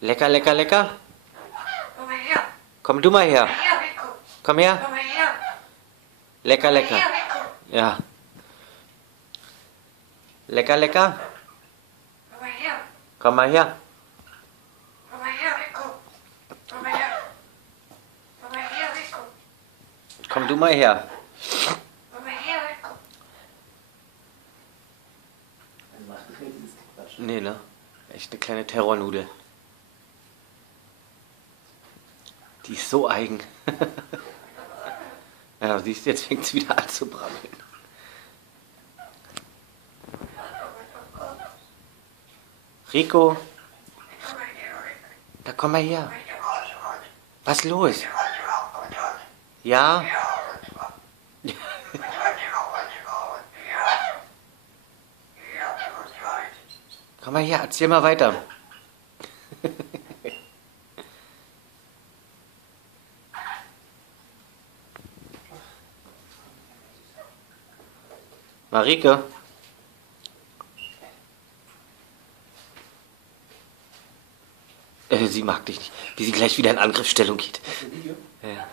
Lecker, lecker, lecker. Komm mal her. Komm du mal her. Komm her, Rico. Komm her. Komm mal her. Lecker, Komm lecker. her, Rico. Ja. Lecker, lecker. Komm mal her. Komm mal her. Komm mal her, Rico. Komm mal her. Komm mal her, Rico. Komm du mal her. Komm mal her, Rico. Nee, ne? Echt eine kleine Terrornudel. Die ist so eigen. Ja, siehst du, jetzt fängt es wieder an zu brabbeln. Rico, Komm mal her, Rico. da komm mal her. Komm mal her. Was ist los? Ja? Komm mal her, erzähl mal weiter. Marike? Sie mag dich nicht. Wie sie gleich wieder in Angriffsstellung geht. Ja.